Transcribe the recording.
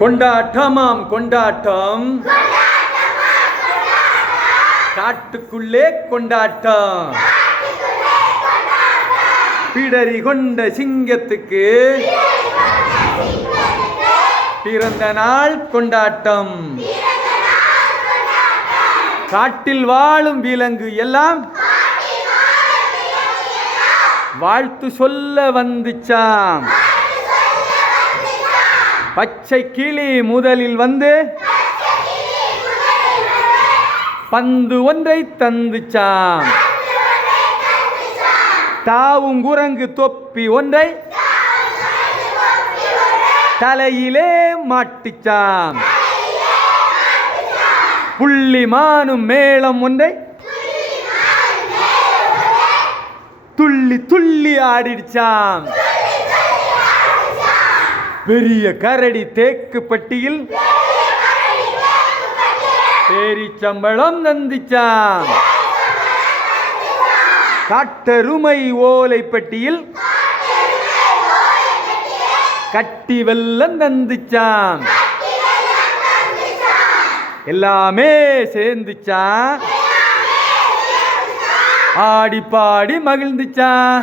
கொண்டாட்டமாம் கொண்டாட்டம், காட்டுக்குள்ளே கொண்டாட்டம். பிடரி கொண்ட சிங்கத்துக்கு பிறந்த நாள் கொண்டாட்டம். காட்டில் வாழும் விலங்கு எல்லாம் வாழ்த்து சொல்ல வந்துச்சாம். பச்சை கிளி முதலில் வந்து பந்து ஒன்றை தந்துச்சாம். தாவும் குரங்கு தொப்பி ஒன்றை தலையிலே மாட்டிச்சாம். புள்ளி மானும் மேளம் ஒன்றை துள்ளி துள்ளி ஆடிச்சாம். பெரிய கரடி தேக்கு பட்டியில் பேரிச்சம்பளம் நந்திச்சாம். காட்டெருமை ஓலைப்பட்டியில் கட்டி வெல்லம் நந்திச்சாம். எல்லாமே சேர்ந்துச்சான். ஆடி பாடி மகிழ்ந்துச்சான்.